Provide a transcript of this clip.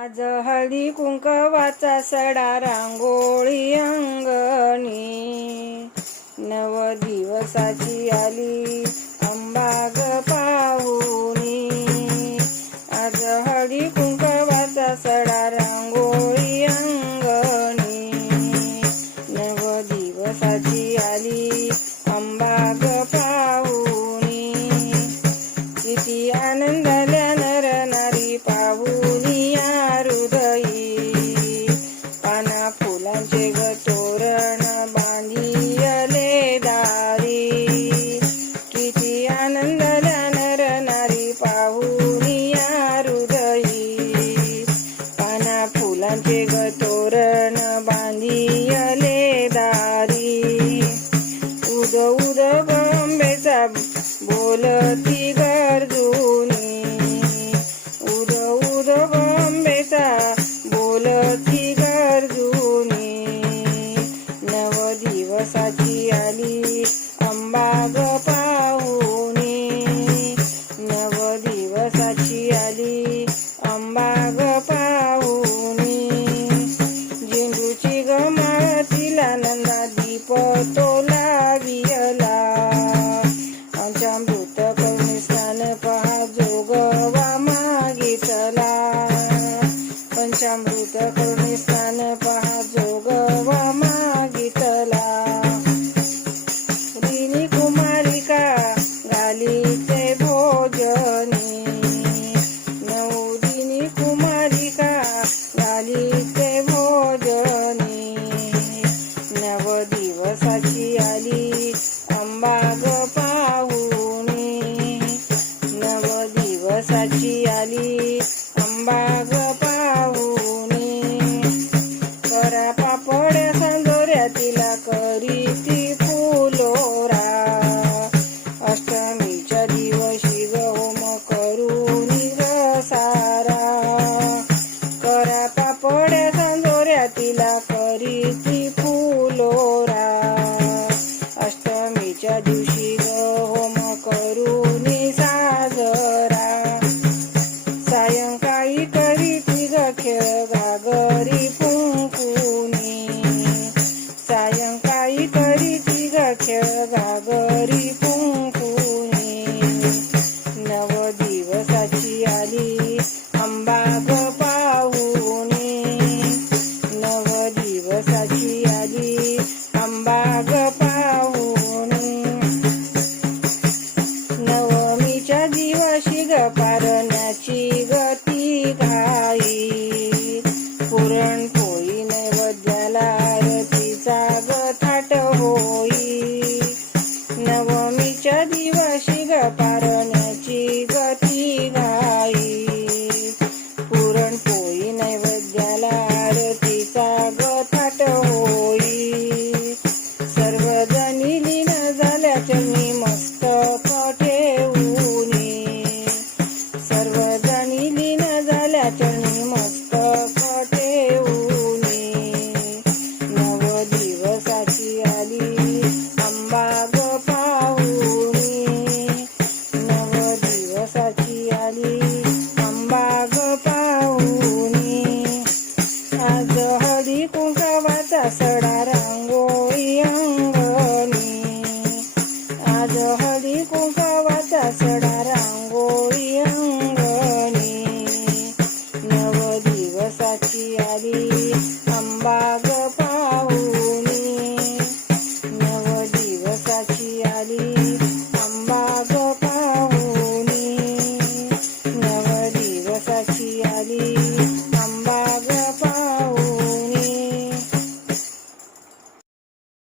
आज हळदी कुंकवाचा सडा रांगोळी अंगणी. नव दिवसाची आली अंबाग पाहुणी. आज हळदी कुंकवाचा सडा किती नर नारी पाहुनी या हृदयी पाना फुलांचे ग तोरण बांधियले दारी उद उद बंबेचा बोलती गरजुनी उद उद बंबेचा बोलती गरजुनी नव दिवसाची आली अंबा दिवसाची आली अंबाग पाहुणी. झेंडूची गमाळ तिला नंदा दीप हरीची फुलोरा. अष्टमीच्या दिवशी ग होम करून साजरा. सायंकाळी करी ती ग खेळ घागरी कुंकुनी सायंकाळी करी ती ग खेळ घागरी कुंकुनी नव दिवसाची आली अंबा पाहुणी famous. सडा रांगोळी अंगणी